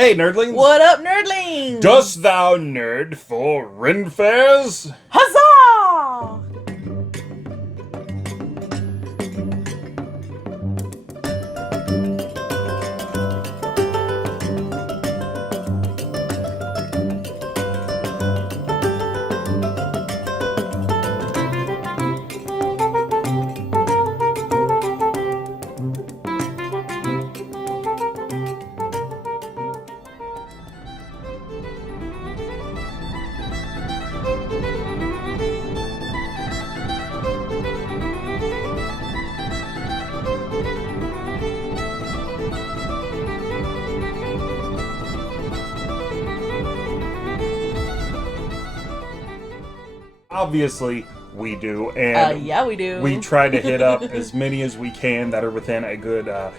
Hey, nerdlings! What up, nerdlings? Dost thou nerd for ren-fest? Huzzah! Obviously, we do, and Yeah, we do. we try to hit up as many as we can that are within a good, a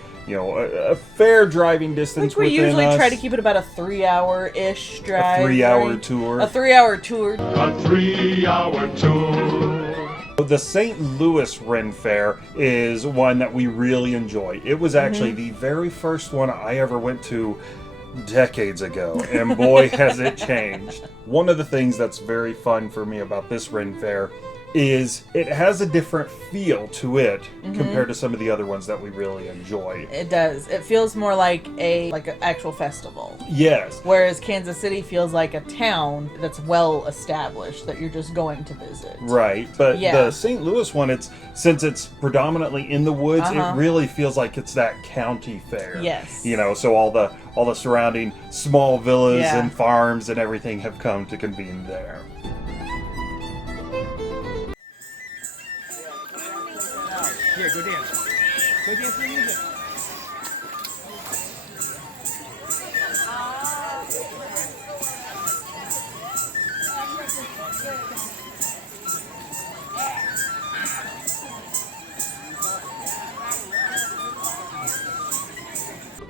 fair driving I distance think we within usually us. try to keep it about a 3-hour-ish drive. A 3-hour right? tour. A 3-hour tour. A 3-hour tour. The St. Louis Ren Fair is one that we really enjoy. It was actually the very first one I ever went to decades ago, and boy has it changed. One of the things that's very fun for me about this Ren Fair is it has a different feel to it compared to some of the other ones that we really enjoy. It does. It feels more like an actual festival. Yes. Whereas Kansas City feels like a town that's well established that you're just going to visit. Right, but Yeah. the St. Louis one, since it's predominantly in the woods, it really feels like it's that county fair. Yes. You know, so all the surrounding small villas Yeah. and farms and everything have come to convene there. Here, go dance. Go dance to the music.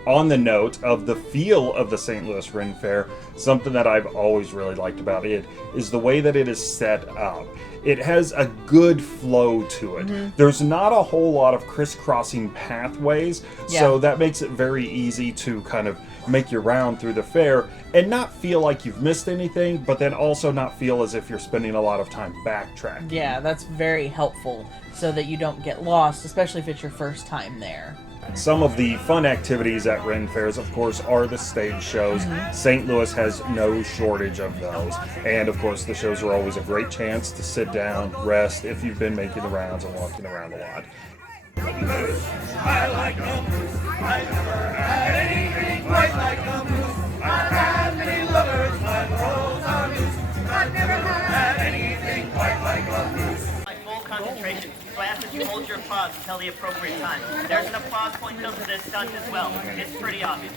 On the note of the feel of the St. Louis Ren Fair, something that I've always really liked about it is the way that it is set up. It has a good flow to it. There's not a whole lot of crisscrossing pathways, so that makes it very easy to kind of make your round through the fair and not feel like you've missed anything, but then also not feel as if you're spending a lot of time backtracking. Yeah, that's very helpful so that you don't get lost, especially if it's your first time there. Some of the fun activities at Ren Fairs, of course, are the stage shows. St. Louis has no shortage of those. And, of course, the shows are always a great chance to sit down, rest, if you've been making the rounds and walking around a lot. I like them. I never had anything quite like them. I've had many lovers, my pearls are loose. I've never had anything quite like them. My full concentration, so I ask that you hold your applause until the appropriate time. There's an applause point built to this stunt as well. It's pretty obvious.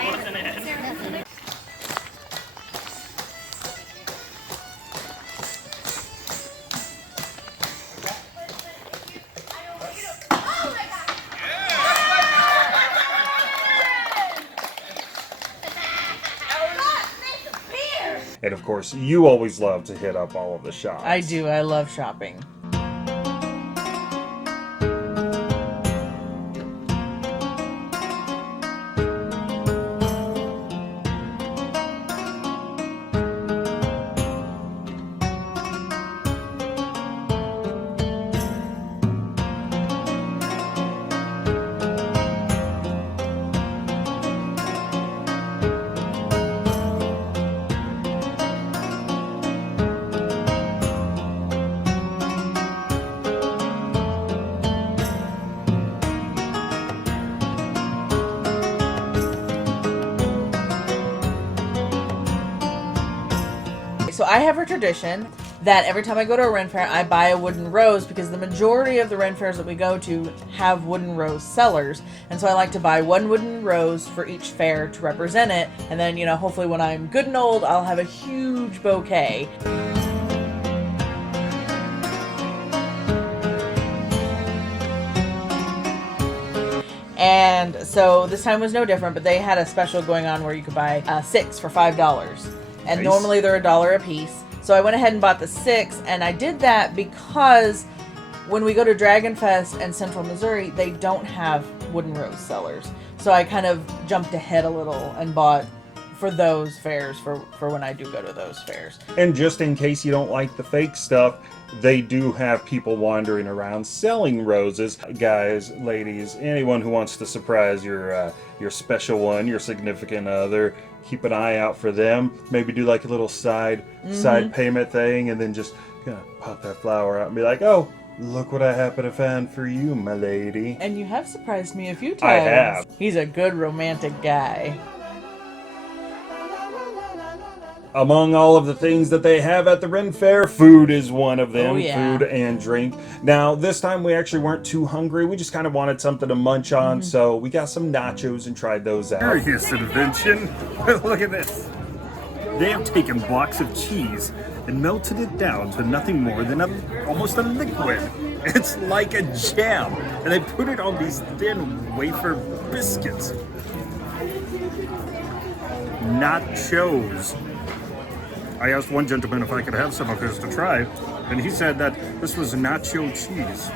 What's in it? And, of course, you always love to hit up all of the shops. I do. I love shopping. So I have a tradition that every time I go to a Ren Fair, I buy a wooden rose because the majority of the Ren Fairs that we go to have wooden rose sellers. And so I like to buy one wooden rose for each fair to represent it. And then, hopefully when I'm good and old, I'll have a huge bouquet. And so this time was no different, but they had a special going on where you could buy 6 for $5. And Nice. normally they're $1 a piece. So I went ahead and bought the 6, and I did that because when we go to Dragon Fest and Central Missouri, they don't have wooden rose cellars. So I kind of jumped ahead a little and bought for those fairs, for when I do go to those fairs. And just in case you don't like the fake stuff, they do have people wandering around selling roses. Guys, ladies, anyone who wants to surprise your special one, your significant other, keep an eye out for them. Maybe do like a little side payment thing, and then just pop that flower out and be like, oh, look what I happen to find for you, my lady. And you have surprised me a few times. I have. He's a good romantic guy. Among all of the things that they have at the Ren Fair, food is one of them. Oh, yeah. Food and drink. Now, this time we actually weren't too hungry. We just kind of wanted something to munch on, so we got some nachos and tried those out. Curious invention. Look at this. They have taken blocks of cheese and melted it down to nothing more than almost a liquid. It's like a jam. And they put it on these thin wafer biscuits. Nachos. I asked one gentleman if I could have some of this to try, and he said that this was nacho cheese.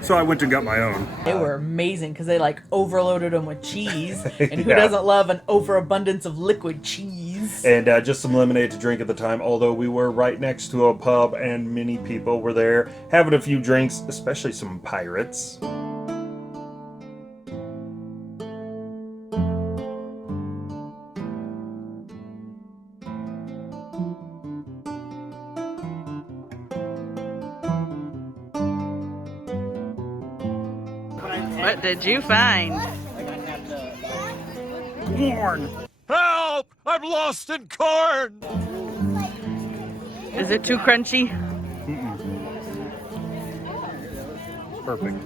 So I went and got my own. They were amazing because they like overloaded them with cheese. And who Yeah. doesn't love an overabundance of liquid cheese? And just some lemonade to drink at the time, although we were right next to a pub and many people were there having a few drinks, especially some pirates. What did you find? Corn. Help! I'm lost in corn! Is it too crunchy? Perfect.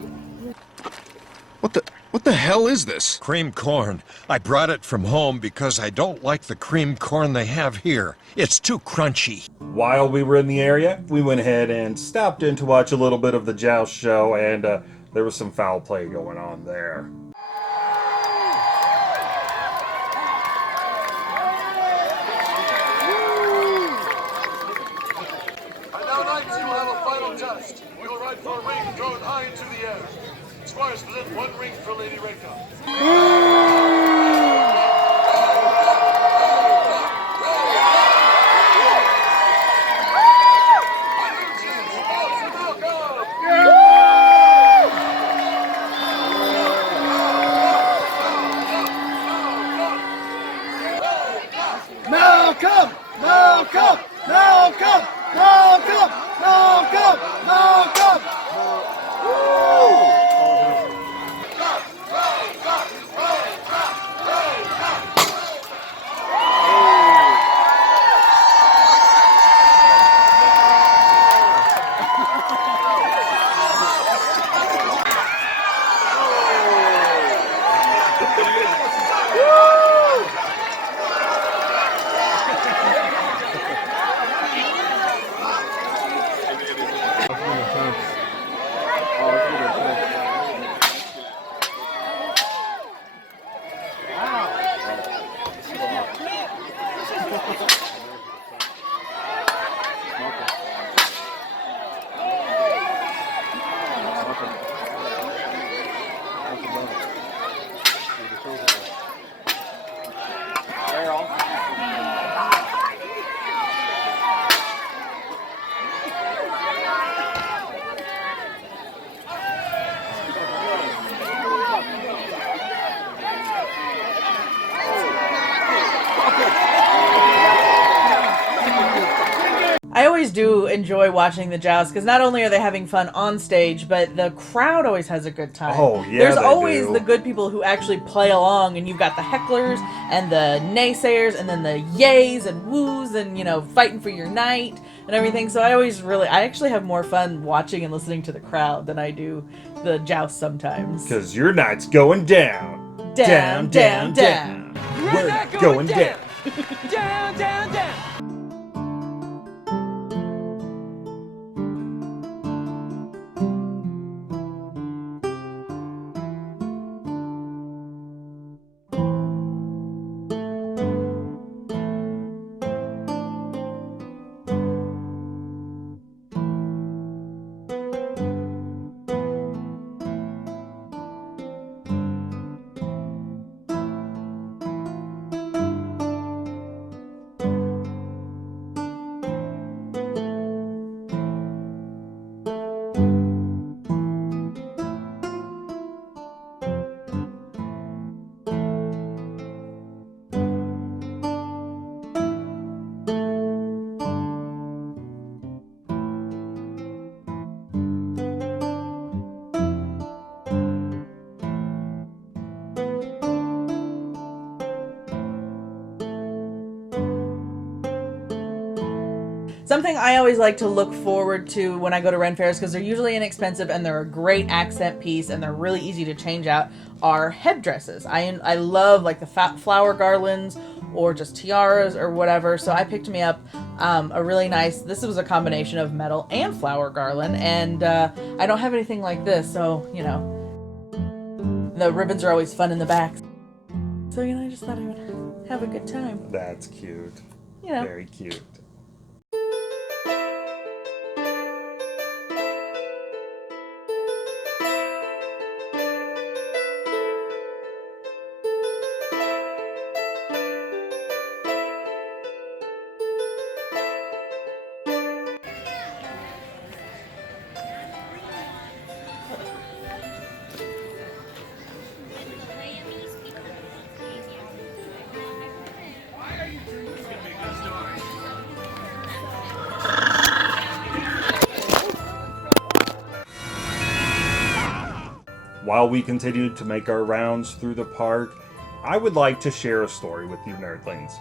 What the hell is this? Cream corn. I brought it from home because I don't like the cream corn they have here. It's too crunchy. While we were in the area, we went ahead and stopped in to watch a little bit of the joust show, and there was some foul play going on there. And now, knights, you will have a final joust. We will ride for a ring thrown high into the air. Squires present one ring for Lady Redcon. Malcolm! Malcolm! Malcolm! Malcolm! Malcolm! Malcolm! I always do enjoy watching the joust because not only are they having fun on stage, but the crowd always has a good time. Oh, yeah, There's they always do. the good people who actually play along, and you've got the hecklers and the naysayers and then the yays and woos and, you know, fighting for your night and everything. So I actually have more fun watching and listening to the crowd than I do the joust sometimes. Because your night's going down. Down, down, down. We're not going down. Down, down, down! Something I always like to look forward to when I go to Ren fairs, because they're usually inexpensive and they're a great accent piece and they're really easy to change out, are headdresses. I love like the flower garlands or just tiaras or whatever. So I picked me up a really nice, this was a combination of metal and flower garland, and I don't have anything like this, so you know, the ribbons are always fun in the back. So you know, I just thought I would have a good time. That's cute. You know. Very cute. While we continued to make our rounds through the park, I would like to share a story with you nerdlings.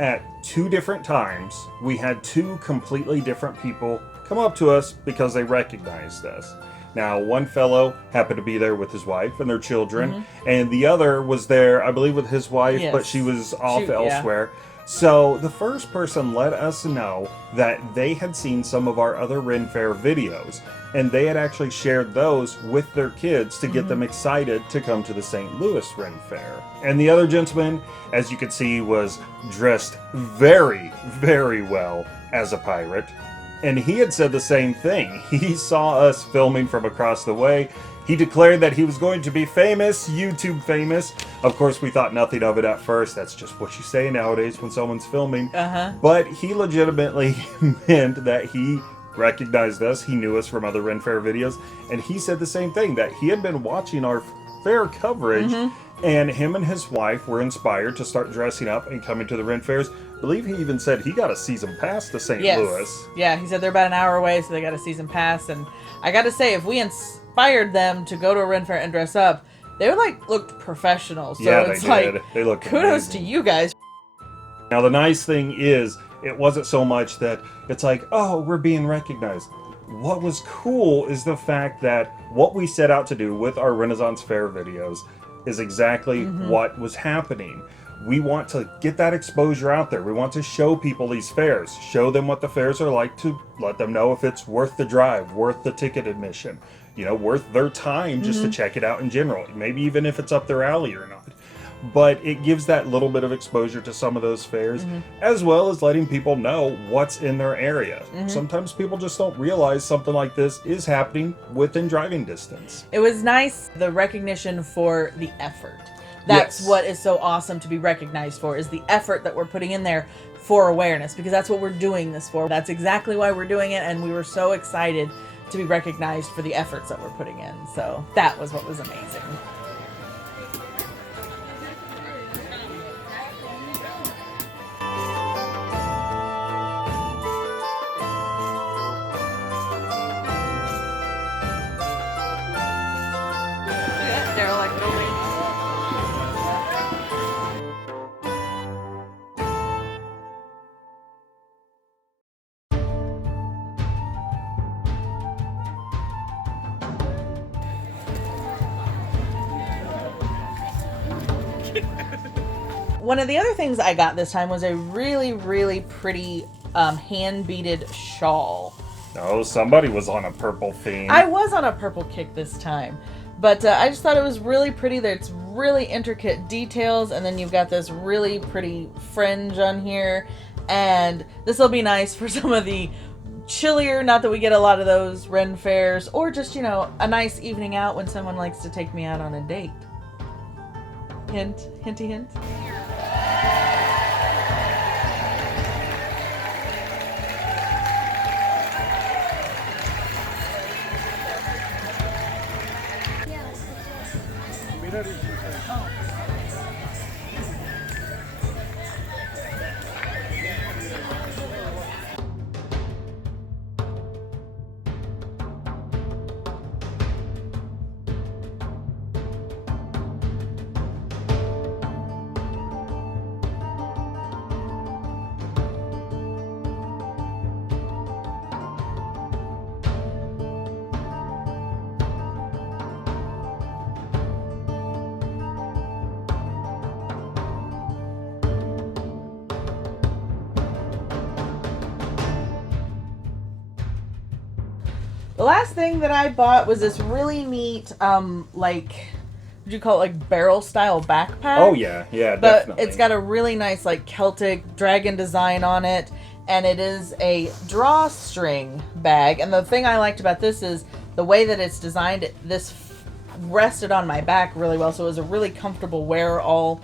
At 2 different times, we had 2 completely different people come up to us because they recognized us. Now, one fellow happened to be there with his wife and their children, and the other was there, I believe, with his wife, Yes. but she was off elsewhere. So the first person let us know that they had seen some of our other Ren Fair videos, and they had actually shared those with their kids to get them excited to come to the St. Louis Ren Fair. And the other gentleman, as you could see, was dressed very, very well as a pirate. And he had said the same thing. He saw us filming from across the way. He declared that he was going to be famous, YouTube famous. Of course, we thought nothing of it at first. That's just what you say nowadays when someone's filming. But he legitimately meant that he recognized us. He knew us from other Ren Fair videos. And he said the same thing, that he had been watching our fair coverage. And him and his wife were inspired to start dressing up and coming to the Ren Fairs. I believe he even said he got a season pass to St. Louis. Yeah, he said they're about an hour away, so they got a season pass. And I got to say, if we inspired them to go to a Ren Fair and dress up, they were like looked professional. So Yeah, it's they did. like, They looked kudos amazing. to you guys. Now, the nice thing is, it wasn't so much that it's like, oh, we're being recognized. What was cool is the fact that what we set out to do with our Renaissance Fair videos is exactly what was happening. We want to get that exposure out there. We want to show people these fairs, show them what the fairs are like, to let them know if it's worth the drive, worth the ticket admission, you know, worth their time just to check it out in general. Maybe even if it's up their alley or not. But it gives that little bit of exposure to some of those fairs, as well as letting people know what's in their area. Sometimes people just don't realize something like this is happening within driving distance. It was nice, the recognition for the effort. That's Yes. what is so awesome to be recognized for, is the effort that we're putting in there for awareness, because that's what we're doing this for. That's exactly why we're doing it, and we were so excited to be recognized for the efforts that we're putting in. So that was what was amazing. One of the other things I got this time was a really, really pretty hand-beaded shawl. Oh, somebody was on a purple theme. I was on a purple kick this time, but I just thought it was really pretty. There's really intricate details, and then you've got this really pretty fringe on here, and this will be nice for some of the chillier, not that we get a lot of those Ren fairs, or just, you know, a nice evening out when someone likes to take me out on a date. Hint, hinty hint. The last thing that I bought was this really neat, like, would you call it like barrel style backpack? Oh yeah, But definitely. it's got a really nice like Celtic dragon design on it, and it is a drawstring bag. And the thing I liked about this is the way that it's designed. This rested on my back really well, so it was a really comfortable wear all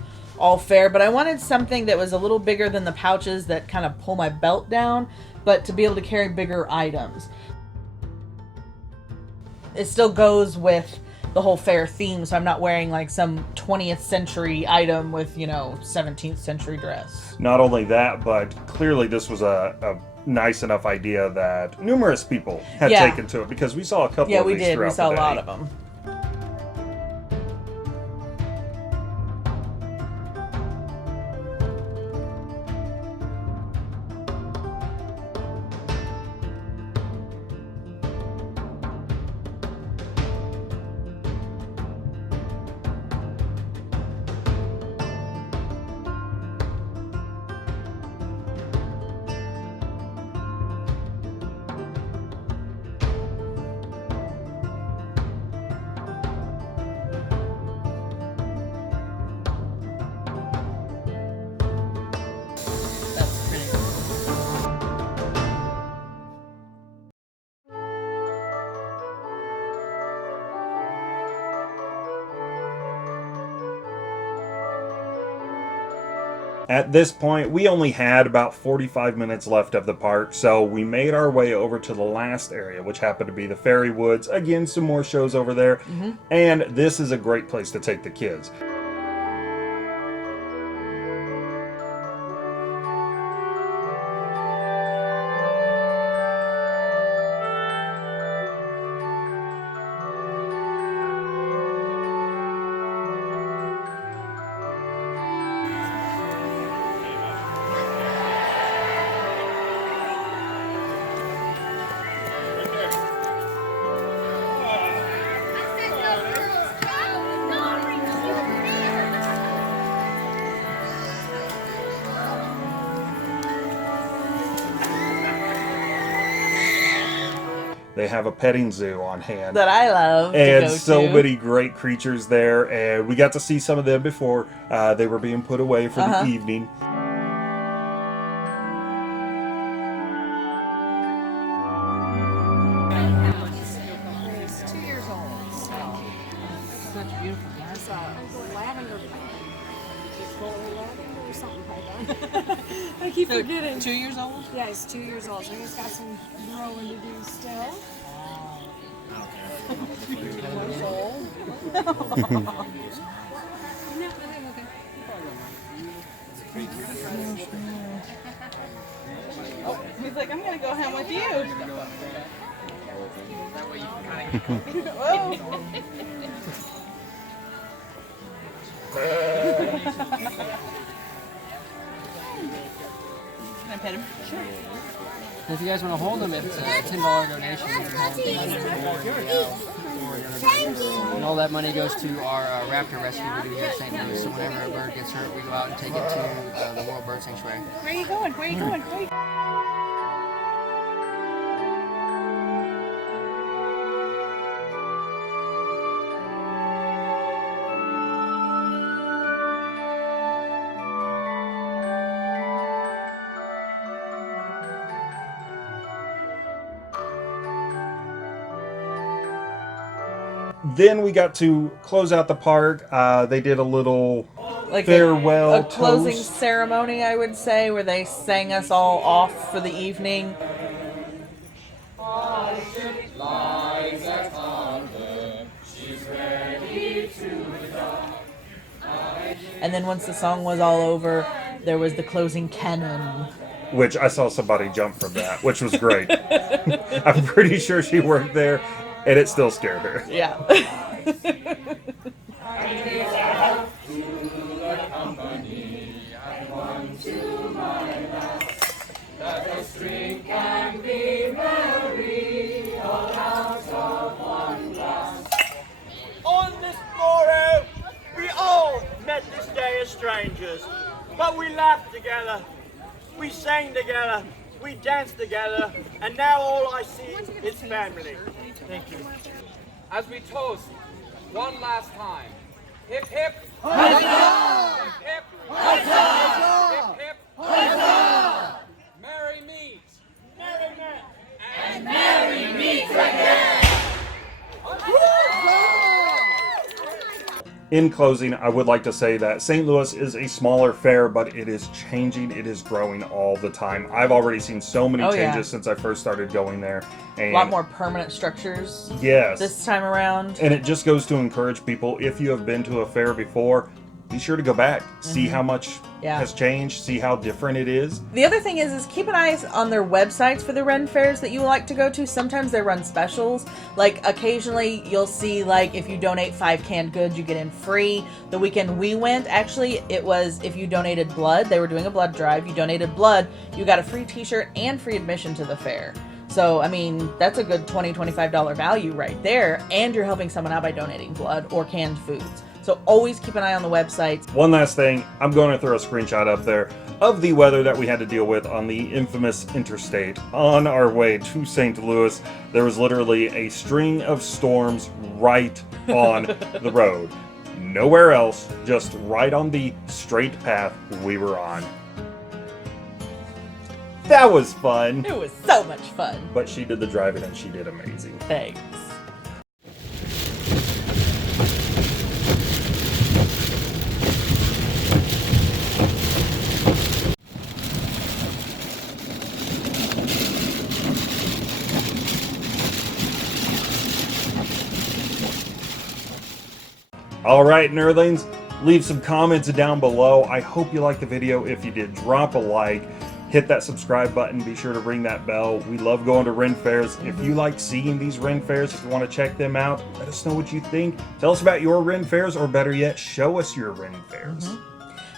fair. But I wanted something that was a little bigger than the pouches that kind of pull my belt down, but to be able to carry bigger items. It still goes with the whole Faire theme, so I'm not wearing like some 20th century item with, 17th century dress. Not only that, but clearly this was a nice enough idea that numerous people had taken to it, because we saw a couple Yeah, of we these did. throughout We saw the a lot day. of them. That's pretty cool. At this point, we only had about 45 minutes left of the park, so we made our way over to the last area, which happened to be the Fairy Woods. Again, some more shows over there, and this is a great place to take the kids. They have a petting zoo on hand. That I love And to go so to. many great creatures there, and we got to see some of them before they were being put away for the evening. He's 2 years old. Such beautiful. It's a lavender lavender or something python. I keep forgetting. 2 years old? Yeah, he's 2 years old, so he's got some growing to do still. 2 years old. He's like, I'm gonna go home with you. Can I pet him? Sure. If you guys want to hold them, it's a $10 donation. And all that money goes to our raptor rescue we do here in St. Louis. So whenever a bird gets hurt, we go out and take it to the World Bird Sanctuary. Where are you going? Where are you going? Where are you Then we got to close out the park. They did a little Like farewell a closing toast. ceremony, I would say, where they sang us all off for the evening. And then once the song was all over, there was the closing canon. Which I saw somebody jump from that, which was great. I'm pretty sure she worked there, and it still scared her. Yeah. On this morrow, we all met this day as strangers, but we laughed together, we sang together, we danced together, and now all I see is family. Thank you. As we toast one last time. Hip hip. Huzzah! Hip hip. Huzzah! Hip hip. Huzzah! Merry meet. Merry met. And merry meet again. In closing, I would like to say that St. Louis is a smaller fair, but it is changing. It is growing all the time. I've already seen so many changes since I first started going there. And a lot more permanent structures. Yes. This time around. And it just goes to encourage people, if you have been to a fair before, be sure to go back. See how much has changed. See how different it is. The other thing is keep an eye on their websites for the Ren fairs that you like to go to. Sometimes they run specials. Like occasionally you'll see like if you donate 5 canned goods, you get in free. The weekend we went, actually, it was if you donated blood. They were doing a blood drive. You donated blood, you got a free t-shirt and free admission to the fair. So, I mean, that's a good $20, $25 value right there. And you're helping someone out by donating blood or canned foods. So always keep an eye on the websites. One last thing, I'm going to throw a screenshot up there of the weather that we had to deal with on the infamous interstate. On our way to St. Louis, there was literally a string of storms right on the road. Nowhere else, just right on the straight path we were on. That was fun. It was so much fun. But she did the driving and she did amazing. Thanks. Alright, nerdlings, leave some comments down below. I hope you liked the video. If you did, drop a like. Hit that subscribe button. Be sure to ring that bell. We love going to Ren fairs. If you like seeing these Ren fairs, if you want to check them out, let us know what you think. Tell us about your Ren fairs, or better yet, show us your Ren fairs.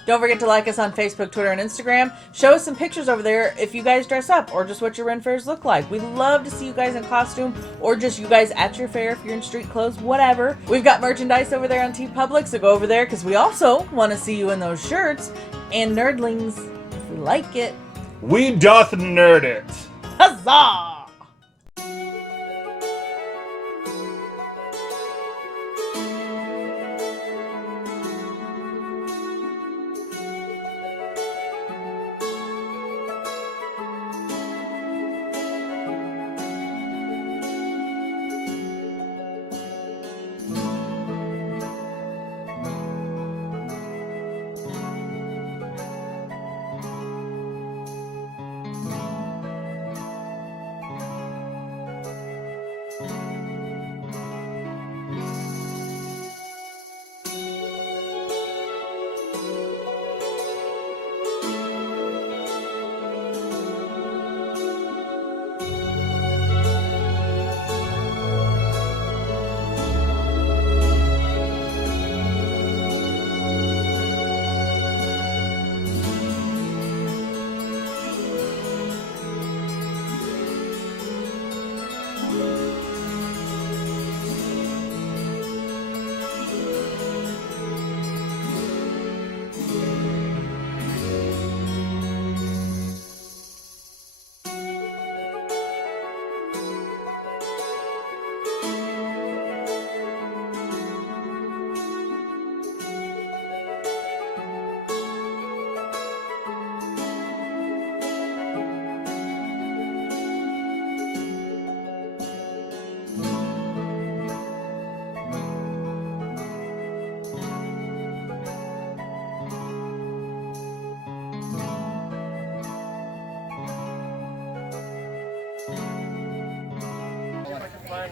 Don't forget to like us on Facebook, Twitter, and Instagram. Show us some pictures over there if you guys dress up or just what your Ren fairs look like. We love to see you guys in costume or just you guys at your fair if you're in street clothes, whatever. We've got merchandise over there on TeePublic, so go over there because we also want to see you in those shirts. And nerdlings, if we like it, we doth nerd it. Huzzah!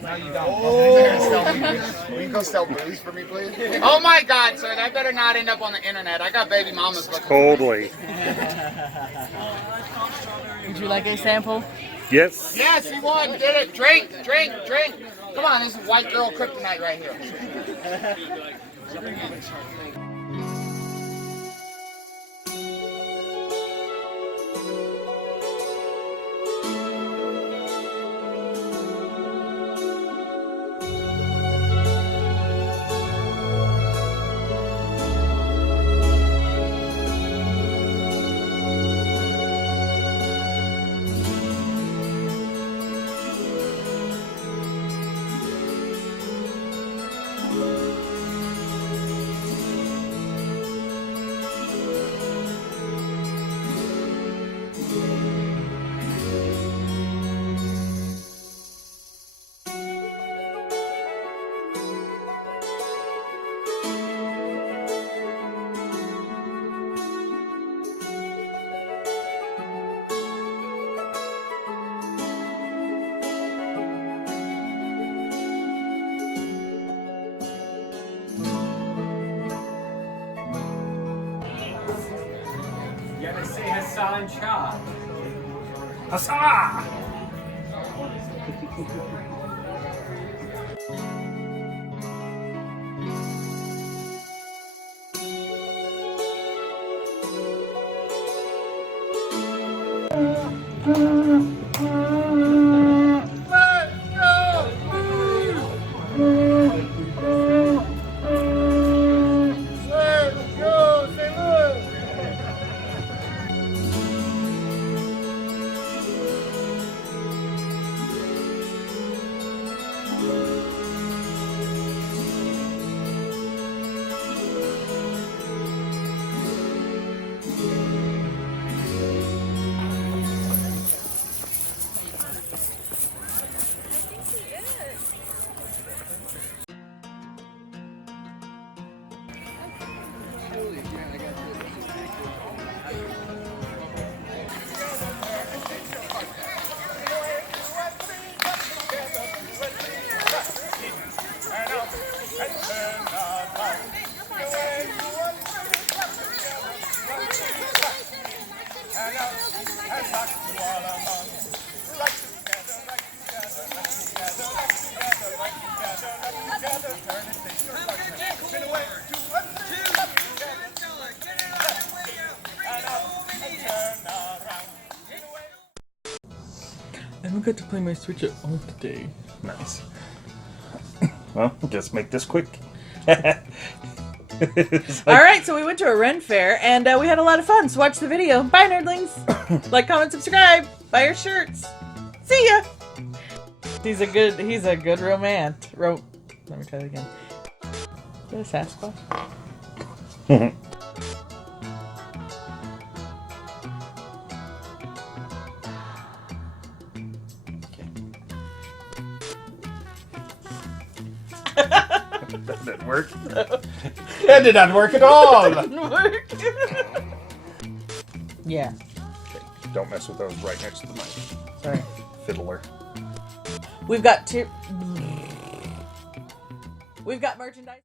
Now you got Will you go sell booze for me, please? Oh my God, sir, that better not end up on the internet. I got baby mamas looking. Totally. Would you like a sample? Yes. Yes, he won. Did it. Drink, drink, drink. Come on, this is white girl kryptonite right here. time shot. Huzzah! I haven't got to play my Switch at all today. Nice. Well, just make this quick. Alright, so we went to a Ren Fair, and we had a lot of fun, so watch the video. Bye, nerdlings! Like, comment, subscribe! Buy your shirts! See ya! He's a good romance. Let me try that again. Is that a Sasquatch? That didn't work. That did not work at all! Didn't work. Yeah. Okay, don't mess with those right next to the mic. Sorry. Fiddler. We've got merchandise.